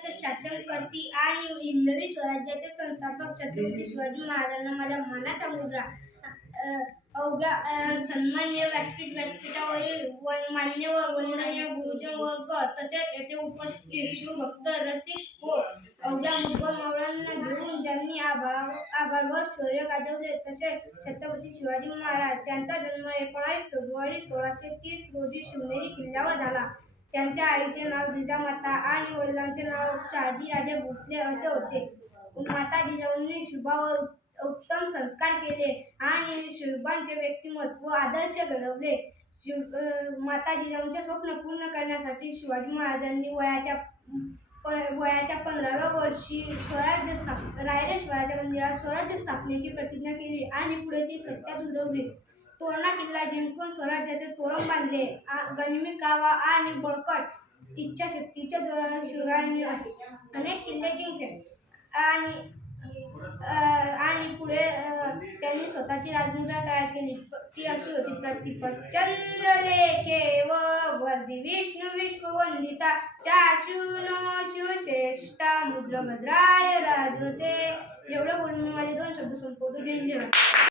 तसेच शासनकर्ती आणि हिंदवी स्वराज्याचे संस्थापक छत्रपती शिवाजी महाराजांना माझ्या मानाचा मुजरा. अवघ्या सन्मान्य व्यासपीठावरील मान्यवर वंदनीय गुरुजन वर्ग तसेच येथे उपस्थित शिवभक्त रसिक व अवघ्या मुघल मावळ्यांना घेऊन ज्यांनी आभाळभर शौर्य गाजवले तसेच छत्रपती शिवाजी महाराज यांचा जन्म 19 फेब्रुवारी 1630 रोजी शिवनेरी किल्ल्यावर झाला. त्यांच्या आईचे नाव जिजामाता आणि वडिलांचे नाव शहाजीराजे भोसले असे होते. माता जिजाऊंनी शिवबावर उत्तम संस्कार केले आणि शिवबांचे व्यक्तिमत्व आदर्श घडवले. माता जिजाऊंचे स्वप्न पूर्ण करण्यासाठी शिवाजी महाराजांनी वयाच्या 15व्या वर्षी रायरेश्वराच्या मंदिरात स्वराज्य स्थापनेची प्रतिज्ञा केली आणि पुढे ती सत्यात उतरवली. तोरणा किल्ला जिंकून स्वराज्याचे तोरण बांधले. गनिमी कावा आणि बळकट इच्छाशक्तीच्या जोरावर शिवरायांनी अनेक किल्ले जिंकले आणि पुढे त्यांनी स्वतःची राजमुद्रा तयार केली. ती अशी होती: प्रतिपत चंद्रलेखे व वर्धी विष्णू विश्ववंदिता शाशूनो शिवश्रेष्ठा मुद्रभद्राय राजवते. एवढं बोलून मी माझे 2 शब्द संपवतो. जय हिंद.